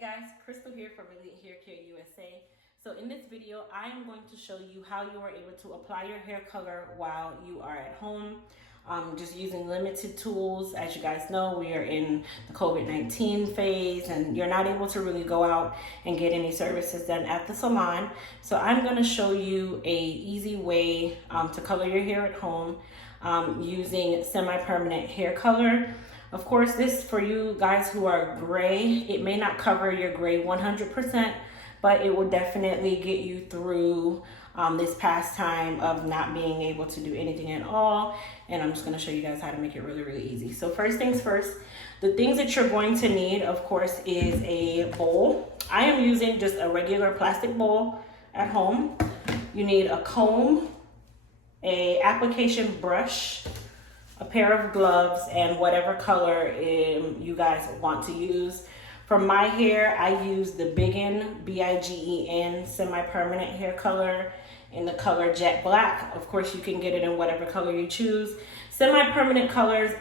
guys, Crystal here from Elite Hair Care USA. So in this video, I am going to show you how you are able to apply your hair color while you are at home, just using limited tools. As you guys know, we are in the COVID-19 phase and you're not able to really go out and get any services done at the salon. So I'm going to show you a easy way to color your hair at home using semi-permanent hair color. Of course, this for you guys who are gray, it may not cover your gray 100%, but it will definitely get you through this past time of not being able to do anything at all. And I'm just gonna show you guys how to make it really, really easy. So first things first, the things that you're going to need, of course, is a bowl. I am using just a regular plastic bowl at home. You need a comb, a application brush, a pair of gloves, and whatever color you guys want to use. For my hair, I use the Bigen, B-I-G-E-N, semi-permanent hair color in the color Jet Black. Of course, you can get it in whatever color you choose. Semi-permanent colors,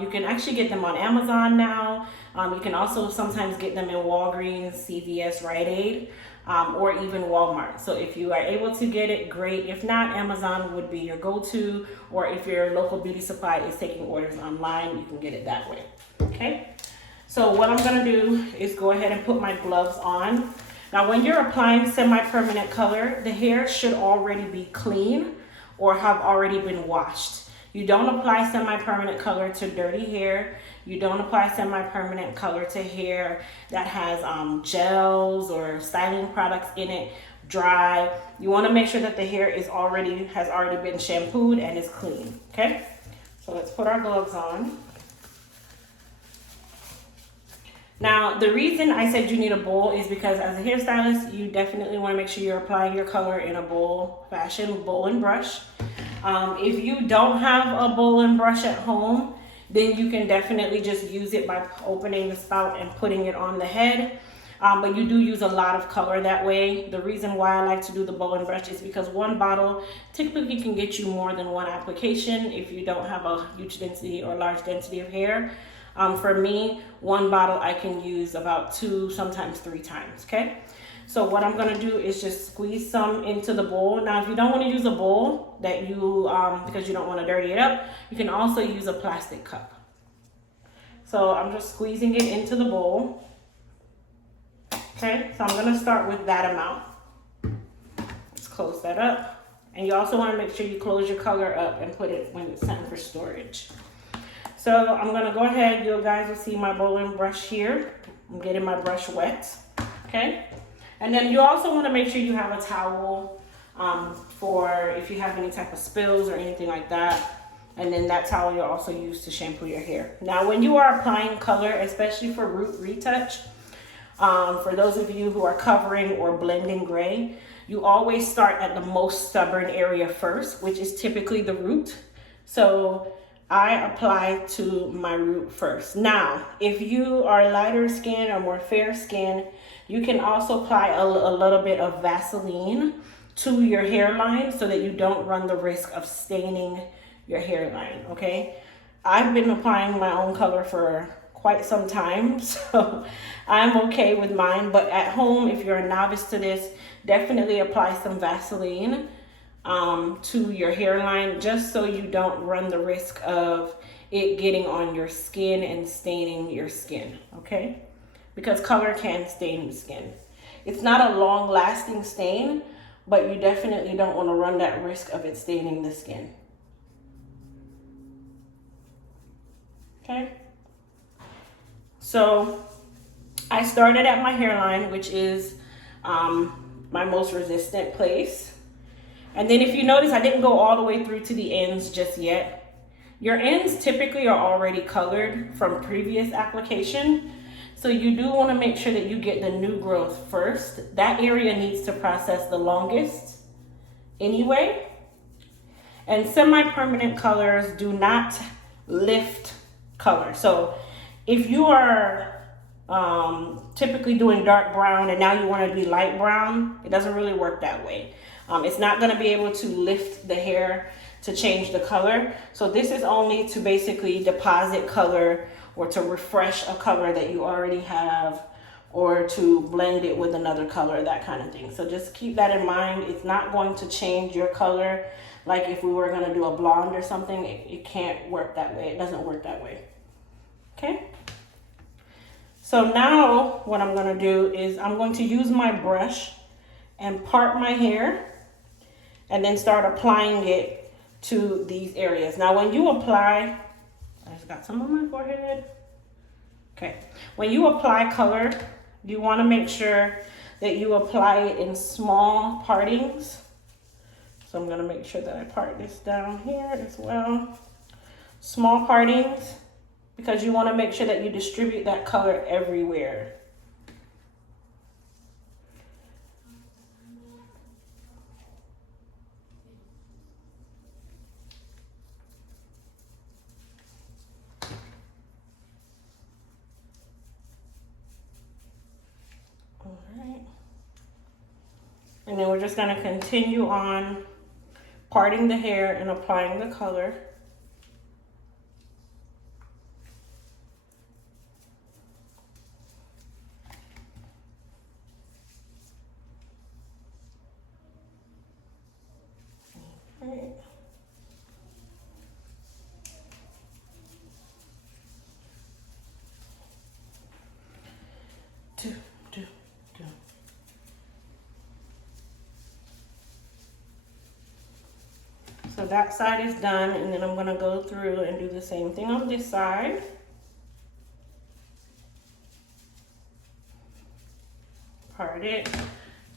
you can actually get them on Amazon now. You can also sometimes get them in Walgreens, CVS, Rite Aid, or even Walmart. So if you are able to get it, great. If not, Amazon would be your go-to, or if your local beauty supply is taking orders online, you can get it that way, okay? So what I'm gonna do is go ahead and put my gloves on. Now, when you're applying semi-permanent color, the hair should already be clean or have already been washed. You don't apply semi-permanent color to dirty hair. You don't apply semi-permanent color to hair that has gels or styling products in it, dry. You wanna make sure that the hair has already been shampooed and is clean, okay? So let's put our gloves on. Now, the reason I said you need a bowl is because as a hairstylist, you definitely want to make sure you're applying your color in a bowl fashion, bowl and brush. If you don't have a bowl and brush at home, then you can definitely just use it by opening the spout and putting it on the head. But you do use a lot of color that way. The reason why I like to do the bowl and brush is because one bottle typically can get you more than one application if you don't have a huge density or large density of hair. For me, one bottle I can use about 2, sometimes 3 times, okay? So what I'm gonna do is just squeeze some into the bowl. Now, if you don't wanna use a bowl that you, because you don't wanna dirty it up, you can also use a plastic cup. So I'm just squeezing it into the bowl. Okay, so I'm gonna start with that amount. Let's close that up. And you also wanna make sure you close your color up and put it when it's time for storage. So I'm gonna go ahead, you guys will see my bowl and brush here. I'm getting my brush wet, okay? And then you also wanna make sure you have a towel for if you have any type of spills or anything like that. And then that towel you'll also use to shampoo your hair. Now, when you are applying color, especially for root retouch, for those of you who are covering or blending gray, you always start at the most stubborn area first, which is typically the root. So I apply to my root first. Now, if you are lighter skin or more fair skin, you can also apply a little bit of Vaseline to your hairline so that you don't run the risk of staining your hairline, okay? I've been applying my own color for quite some time, so I'm okay with mine. But at home, if you're a novice to this, definitely apply some Vaseline to your hairline, just so you don't run the risk of it getting on your skin and staining your skin, okay? Because color can stain the skin. It's not a long lasting stain, but you definitely don't want to run that risk of it staining the skin. Okay? So I started at my hairline, which is my most resistant place. And then if you notice, I didn't go all the way through to the ends just yet. Your ends typically are already colored from previous application. So you do want to make sure that you get the new growth first. That area needs to process the longest anyway. And semi-permanent colors do not lift color. So if you are typically doing dark brown and now you want to be light brown, it doesn't really work that way. It's not going to be able to lift the hair to change the color. So this is only to basically deposit color or to refresh a color that you already have or to blend it with another color, that kind of thing. So just keep that in mind. It's not going to change your color. Like if we were going to do a blonde or something, it can't work that way. It doesn't work that way. Okay. So now what I'm going to do is I'm going to use my brush and part my hair and then start applying it to these areas. Now when you apply, I just got some on my forehead. Okay. When you apply color, you want to make sure that you apply it in small partings. So I'm going to make sure that I part this down here as well. Small partings, because you want to make sure that you distribute that color everywhere. And then we're just going to continue on parting the hair and applying the color. Okay. So that side is done, and then I'm going to go through and do the same thing on this side. Part it,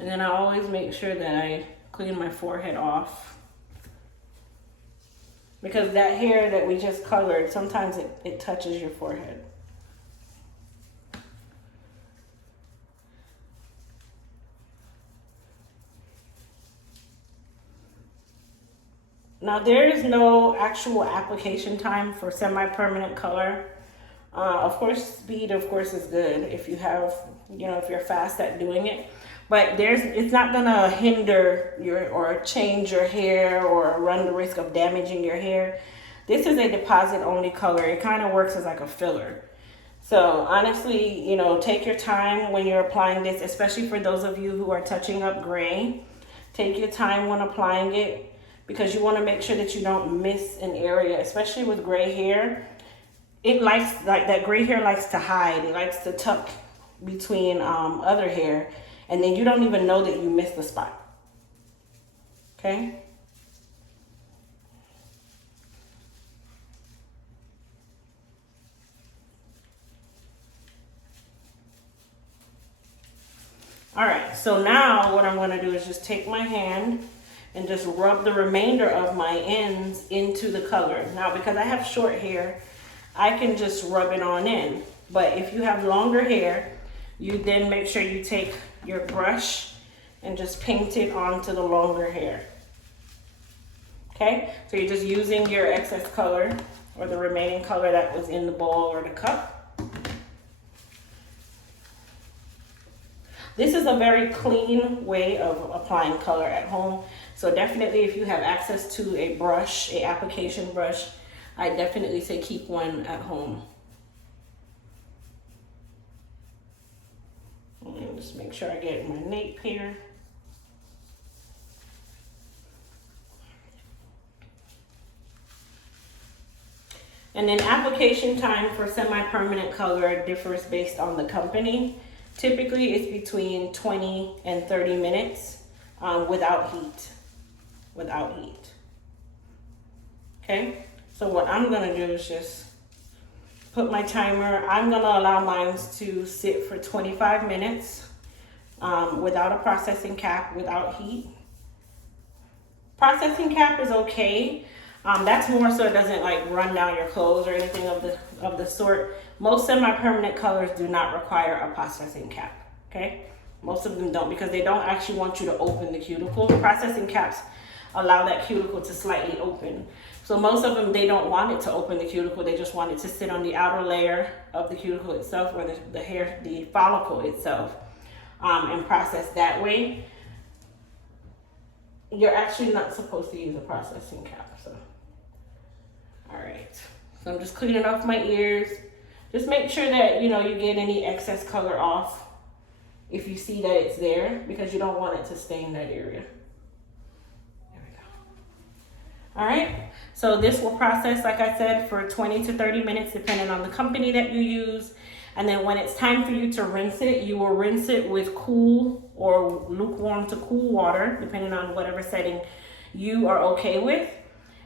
and then I always make sure that I clean my forehead off, because that hair that we just colored, sometimes it touches your forehead. Now there is no actual application time for semi-permanent color. Of course, speed of course is good if you have, if you're fast at doing it, but it's not gonna hinder or change your hair or run the risk of damaging your hair. This is a deposit only color. It kind of works as like a filler. So honestly, take your time when you're applying this, especially for those of you who are touching up gray. Take your time when applying it, because you want to make sure that you don't miss an area, especially with gray hair. It likes, like that gray hair likes to hide. It likes to tuck between other hair, and then you don't even know that you missed the spot. Okay? All right, so now what I'm going to do is just take my hand and just rub the remainder of my ends into the color. Now, because I have short hair, I can just rub it on in. But if you have longer hair, you then make sure you take your brush and just paint it onto the longer hair. Okay, so you're just using your excess color or the remaining color that was in the bowl or the cup. This is a very clean way of applying color at home. So definitely if you have access to a brush, a application brush, I definitely say keep one at home. And just make sure I get my nape here. And then application time for semi-permanent color differs based on the company. Typically it's between 20 and 30 minutes without heat. Okay, so what I'm gonna do is just put my timer. I'm gonna allow mine to sit for 25 minutes without a processing cap, without heat. Processing cap is okay. That's more so it doesn't like run down your clothes or anything of the sort. Most semi-permanent colors do not require a processing cap, okay? Most of them don't, because they don't actually want you to open the cuticle. Processing caps allow that cuticle to slightly open. So most of them, they don't want it to open the cuticle. They just want it to sit on the outer layer of the cuticle itself, or the hair, the follicle itself, and process that way. You're actually not supposed to use a processing cap, so. All right, so I'm just cleaning off my ears. Just make sure that, you get any excess color off. if you see that it's there, because you don't want it to stain that area. There we go. All right, so this will process, like I said, for 20 to 30 minutes, depending on the company that you use. And then when it's time for you to rinse it, you will rinse it with cool or lukewarm to cool water, depending on whatever setting you are okay with.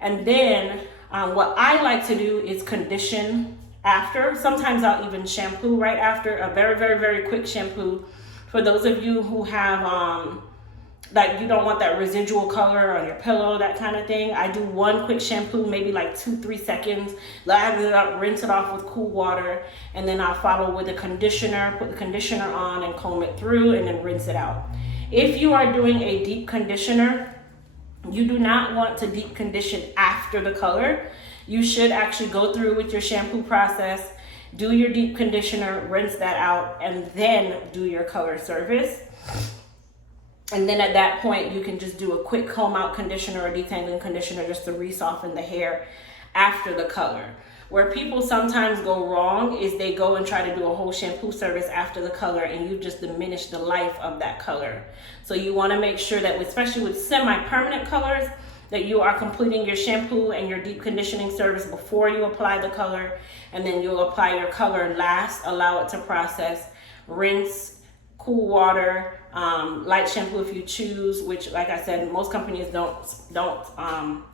And then what I like to do is condition after. Sometimes I'll even shampoo right after, a very, very, very quick shampoo. For those of you who have, like, you don't want that residual color on your pillow, that kind of thing, I do one quick shampoo, maybe like 2-3 seconds, lather it up, rinse it off with cool water, and then I'll follow with a conditioner, put the conditioner on and comb it through and then rinse it out. If you are doing a deep conditioner, you do not want to deep condition after the color. You should actually go through with your shampoo process, do your deep conditioner, rinse that out, and then do your color service. And then at that point, you can just do a quick comb out conditioner or detangling conditioner just to re-soften the hair after the color. Where people sometimes go wrong is they go and try to do a whole shampoo service after the color, and you just diminish the life of that color. So you want to make sure that, especially with semi-permanent colors, that you are completing your shampoo and your deep conditioning service before you apply the color, and then you'll apply your color last, allow it to process, rinse, cool water, light shampoo if you choose, which, like I said, most companies don't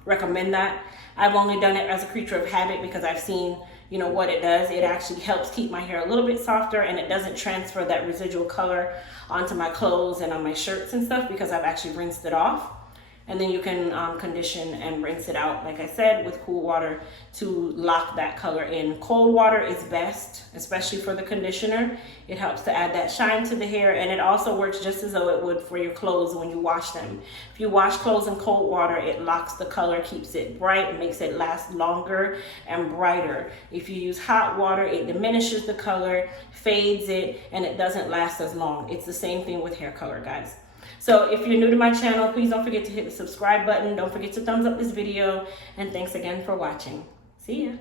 recommend that. I've only done it as a creature of habit because I've seen, you know, what it does. It actually helps keep my hair a little bit softer, and it doesn't transfer that residual color onto my clothes and on my shirts and stuff because I've actually rinsed it off. And then you can condition and rinse it out, like I said, with cool water to lock that color in. Cold water is best, especially for the conditioner. It helps to add that shine to the hair, and it also works just as though it would for your clothes when you wash them. If you wash clothes in cold water, it locks the color, keeps it bright, makes it last longer and brighter. If you use hot water, it diminishes the color, fades it, and it doesn't last as long. It's the same thing with hair color, guys. So if you're new to my channel, please don't forget to hit the subscribe button. Don't forget to thumbs up this video. And thanks again for watching. See ya.